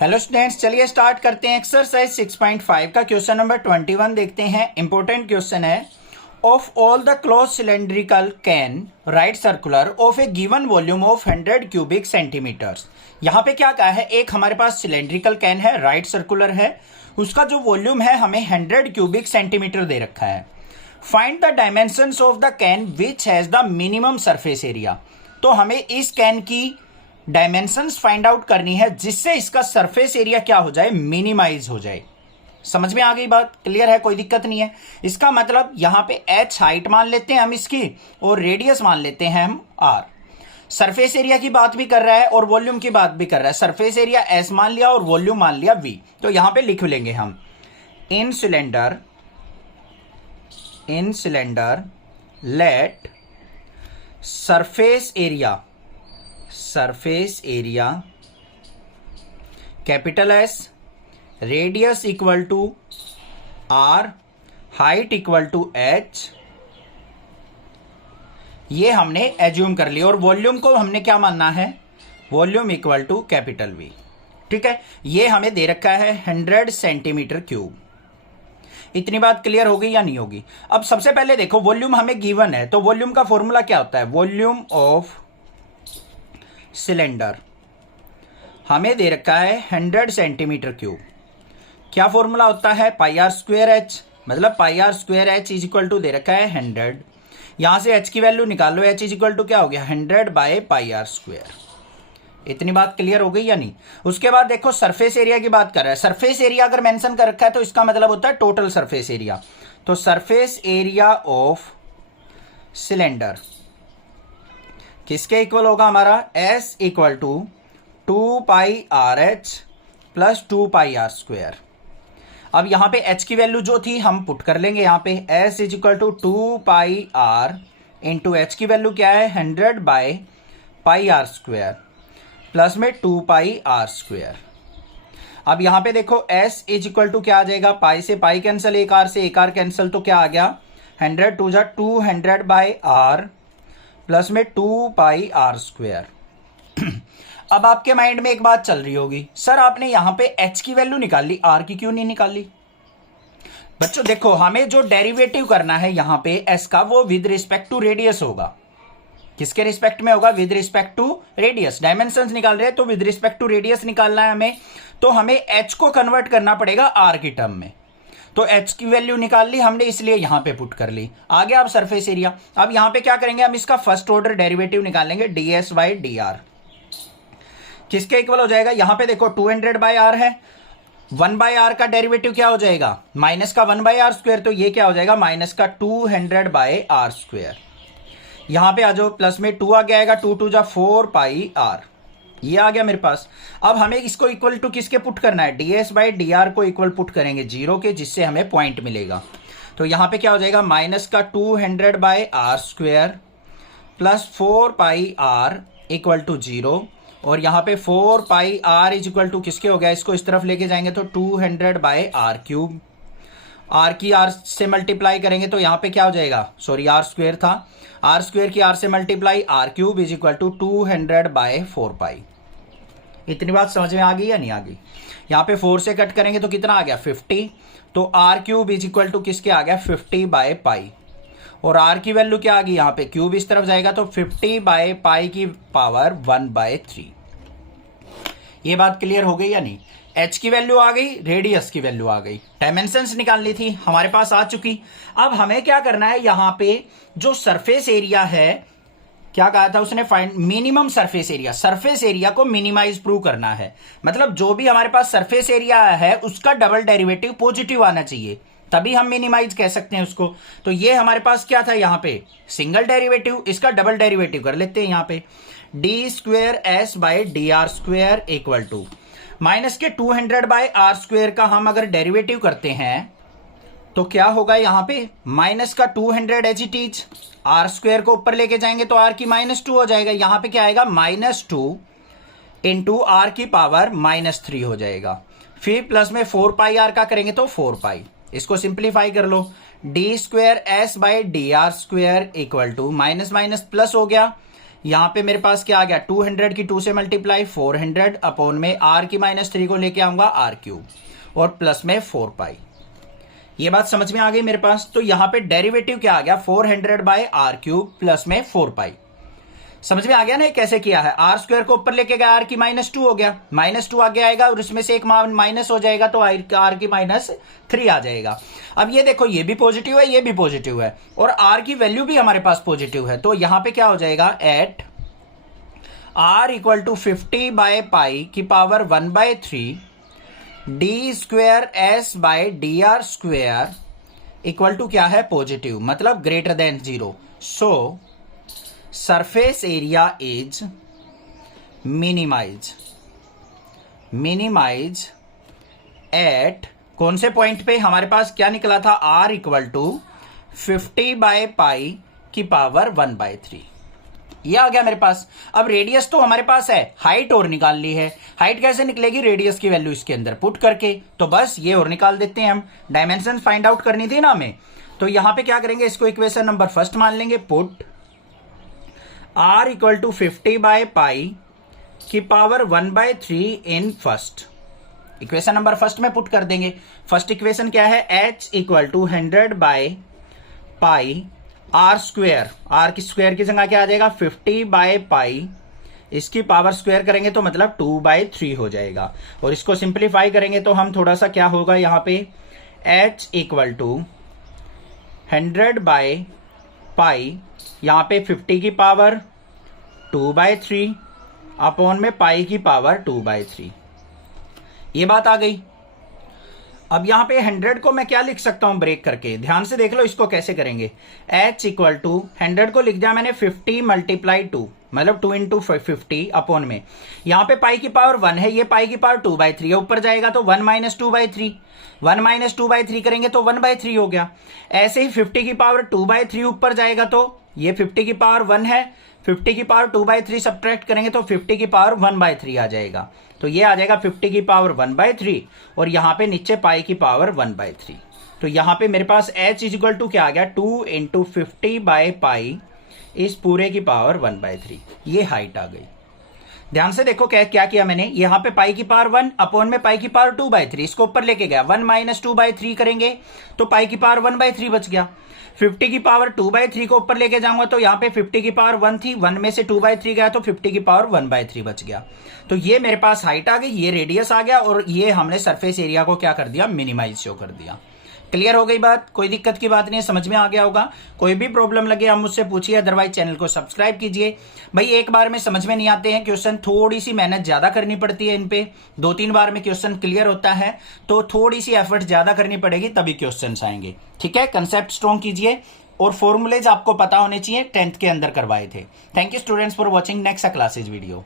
Hello students, चलिए start करते हैं। एक्सरसाइज 6.5 का क्वेश्चन नंबर 21 देखते हैं। इंपॉर्टेंट क्वेश्चन है। Of all the close cylindrical can right circular of a given volume of 100 cubic centimetres. यहाँ पे क्या कहा है, एक हमारे पास सिलेंड्रिकल कैन है, राइट सर्कुलर है, उसका जो वॉल्यूम है हमें 100 क्यूबिक सेंटीमीटर दे रखा है। Find the dimensions of the can which has the minimum surface area. तो हमें इस कैन की डायमेंशंस फाइंड आउट करनी है जिससे इसका सरफेस एरिया क्या हो जाए, मिनिमाइज हो जाए। समझ में आ गई बात? क्लियर है, कोई दिक्कत नहीं है। इसका मतलब यहां पे h हाइट मान लेते हैं हम इसकी और रेडियस मान लेते हैं हम r। सरफेस एरिया की बात भी कर रहा है और वॉल्यूम की बात भी कर रहा है। सरफेस एरिया s मान लिया और वॉल्यूम मान लिया v। तो यहां पे लिख लेंगे हम in cylinder let surface area capital S, radius equal to R, height equal to H, ये हमने एज्यूम कर लिया। और वॉल्यूम को हमने क्या मानना है, volume equal to capital V। ठीक है, ये हमें दे रखा है 100 सेंटीमीटर क्यूब। इतनी बात क्लियर हो गई या नहीं होगी? अब सबसे पहले देखो, वॉल्यूम हमें गिवन है तो वॉल्यूम का फॉर्मूला क्या होता है, वॉल्यूम ऑफ सिलेंडर हमें दे रखा है 100 सेंटीमीटर क्यूब। क्या फॉर्मूला होता है, पाई आर स्क्वायर एच, मतलब pi R square H is equal to दे रखा है 100। यहां से एच की वैल्यू निकालो, एच इज इक्वल टू क्या हो गया, 100 बाय पाई आर स्क्वायर। इतनी बात क्लियर हो गई या नहीं? उसके बाद देखो, सरफेस एरिया की बात कर रहा है। सरफेस एरिया अगर मेंशन कर रखा है तो इसका मतलब होता है टोटल सरफेस एरिया। तो सरफेस एरिया ऑफ सिलेंडर किसके इक्वल होगा हमारा, S equal to 2 pi R H plus 2 pi R square. अब यहां पे H की वैल्यू जो थी हम पुट कर लेंगे यहां पे, S is equal to 2 pi R into H की वैल्यू क्या है 100 by pi R square plus में 2 पाई आर स्क्वायर। अब यहां पे देखो S इज इक्वल टू क्या आ जाएगा, पाई से पाई कैंसिल, एक आर से एक आर कैंसिल, तो क्या आ गया 100 टू जा 200 बाय आर प्लस में 2 पाई आर स्क्वायर। अब आपके माइंड में एक बात चल रही होगी, सर आपने यहां पे h की वैल्यू निकाल ली, r की क्यों नहीं निकाली? बच्चों देखो, हमें जो डेरिवेटिव करना है यहां पे s का, वो विद रिस्पेक्ट टू रेडियस होगा। किसके रिस्पेक्ट में होगा, with respect to radius. Dimensions निकाल रहे हैं तो विद रिस्पेक्ट टू रेडियस निकालना है हमें। तो हमें h को कन्वर्ट करना पड़ेगा r की टर्म में। तो h की वैल्यू निकाल ली हमने, इसलिए यहां पे पुट कर ली। आ गया अब सरफेस एरिया। अब यहां पे क्या करेंगे, हम इसका फर्स्ट ऑर्डर डेरिवेटिव निकालेंगे, ds बाई डी आर। किसके इक्वल हो जाएगा, यहां पे देखो 200 बाई आर है, 1 बाई आर का डेरिवेटिव क्या हो जाएगा, माइनस का 1 बाई आर स्क्वायर, तो ये क्या हो जाएगा माइनस का 200 बाई आर स्क्वायर। यहां पे आ जाओ, प्लस में 2 आगे आएगा, 2 2 जा 4 पाई आर, ये आ गया मेरे पास। अब हमें इसको इक्वल टू किसके पुट करना है, ds बाई डी आर को इक्वल पुट करेंगे 0 के, जिससे हमें पॉइंट मिलेगा। तो यहां पे क्या हो जाएगा, माइनस का 200 by R square plus 4 pi R equal to 0, और यहां पे 4 pi R is equal to किसके हो गया, इसको इस तरफ लेके जाएंगे तो 200 बाई आर क्यूब। आर की आर से मल्टीप्लाई करेंगे तो यहां पे क्या हो जाएगा, सॉरी आर स्क्वायर था, आर स्क्वायर की आर से multiply, R cube is equal to 200 by 4 pi. इतनी बात समझ में आ गई या नहीं आ गई? यहां पे 4 से कट करेंगे तो कितना आ गया 50, तो R cube is equal to किसके आ गया 50 बाय पाई। और आर की वैल्यू क्या आ गई, यहां पे क्यूब इस तरफ जाएगा तो 50 बाय पाई की पावर 1/3। ये बात क्लियर हो गई या नहीं? h की वैल्यू आ गई, रेडियस की वैल्यू आ गई, डायमेंशंस निकालनी थी हमारे पास आ चुकी। अब हमें क्या करना है, यहां पे जो सरफेस एरिया है, क्या कहा था उसने, find minimum surface area. Surface area को मिनिमाइज प्रूव करना है, मतलब जो भी हमारे पास सरफेस एरिया है उसका डबल डेरिवेटिव पॉजिटिव आना चाहिए, तभी हम मिनिमाइज कह सकते हैं उसको। तो ये हमारे पास क्या था, यहां पे सिंगल डेरिवेटिव, इसका डबल डेरिवेटिव कर लेते हैं यहां पे, D square S by D R square equal to minus के 200 बाय आर स्क्वेयर का हम अगर डेरिवेटिव करते हैं तो क्या होगा, यहां पे माइनस का 200 H it is, R square को ऊपर लेके जाएंगे तो आर की -2 हो जाएगा, यहां पे क्या आएगा -2 इंटू आर की पावर -3 हो जाएगा। फिर प्लस में 4 पाई आर का करेंगे तो 4 पाई, इसको सिंप्लीफाई कर लो, D square S by D R square equal to minus minus plus हो गया, यहां पे मेरे पास क्या आ गया, 200 की 2 से मल्टीप्लाई 400 अपॉन में r की -3 को लेके आऊंगा r³ और प्लस में 4 पाई। ये बात समझ में आ गई मेरे पास। तो यहां पे डेरिवेटिव क्या आ गया, 400/r³ प्लस में 4 पाई। समझ में आ गया ना कैसे किया है। r² को ऊपर लेके गया, r की -2 हो गया, -2 आगे आएगा और इसमें से एक माइनस हो जाएगा तो r की -3 आ जाएगा। अब ये देखो, ये भी पॉजिटिव है, ये भी पॉजिटिव है और r की वैल्यू भी हमारे पास पॉजिटिव है। तो यहां पे क्या हो जाएगा, at r equal to 50/π⁻1/3 d²s/dr² equal to क्या है, पॉजिटिव, मतलब greater than 0। So surface area is minimize at कौन से पॉइंट पे, हमारे पास क्या निकला था, r इक्वल टू 50/π⁻1/3। ये आ गया मेरे पास। अब रेडियस तो हमारे पास है, हाइट और निकाल ली है। हाइट कैसे निकलेगी, रेडियस की वैल्यू इसके अंदर पुट करके। तो बस ये और निकाल देते हैं हम, डायमेंशन फाइंड आउट करनी थी ना हमें। तो यहां पे क्या करेंगे, इसको इक्वेशन नंबर फर्स्ट मान लेंगे, put r equal to 50/π⁻1/3 in first. Equation number first में पुट कर देंगे। फर्स्ट इक्वेशन क्या है, h equal to 100/π r², r की स्क्वायर की जगह क्या आ जाएगा, 50/π, इसकी पावर स्क्वायर करेंगे तो मतलब 2/3 हो जाएगा। और इसको सिंप्लीफाई करेंगे तो हम थोड़ा सा क्या होगा यहाँ पे, h इक्वल टू 100/π, यहाँ पे 50 की पावर 2/3 अपॉन में पाई की पावर 2/3। ये बात आ गई। अब यहां पे 100 को मैं क्या लिख सकता हूं, ब्रेक करके, ध्यान से देख लो इसको कैसे करेंगे। h इक्वल टू 100 को लिख दिया मैंने 50 × 2, मतलब 2 × 50 अपॉन में, यहां पे पाई की पावर 1 है, ये पाई की पावर 2/3 है, ऊपर जाएगा तो 1 - 2/3, 1 - 2/3 करेंगे तो 1/3 हो गया। ऐसे ही 50 की पावर 2/3 ऊपर जाएगा तो ये 50 की पावर 1 है, 50 की पावर 2/3 सब्ट्रैक्ट करेंगे तो 50 की पावर 1/3 आ जाएगा। तो ये आ जाएगा 50 की पावर 1/3 और यहां पे नीचे पाई की पावर 1/3। तो यहां पे मेरे पास h इक्वल टू क्या आ गया, 2 × 50/π इस पूरे की पावर 1/3। ये हाइट आ गई। ध्यान से देखो क्या किया मैंने, यहां पे पाई की पावर 1 अपॉन में पाई की पावर 2/3, इसको ऊपर लेके गया, 1 - 2/3 करेंगे तो पाई की पावर 1/3 बच गया। 50 की पावर 2/3 को ऊपर लेके जाऊंगा तो यहाँ पे 50 की पावर 1 थी, 1 में से 2/3 गया तो 50 की पावर 1/3 बच गया। तो ये मेरे पास हाइट आ गई, ये रेडियस आ गया और ये हमने सरफेस एरिया को क्या कर दिया, मिनिमाइज शो कर दिया। क्लियर हो गई बात, कोई दिक्कत की बात नहीं है, समझ में आ गया होगा। कोई भी प्रॉब्लम लगे आप मुझसे पूछिए, अदरवाइज चैनल को सब्सक्राइब कीजिए। भाई एक बार में समझ में नहीं आते हैं क्वेश्चन, थोड़ी सी मेहनत ज्यादा करनी पड़ती है इन पे, 2-3 बार में क्वेश्चन क्लियर होता है, तो थोड़ी सी एफर्ट ज्यादा करनी पड़ेगी तभी क्वेश्चन आएंगे। ठीक है, कंसेप्ट स्ट्रॉन्ग कीजिए और फॉर्मूलेज आपको पता होने चाहिए, 10th के अंदर करवाए थे। Thank you students for watching next classes video.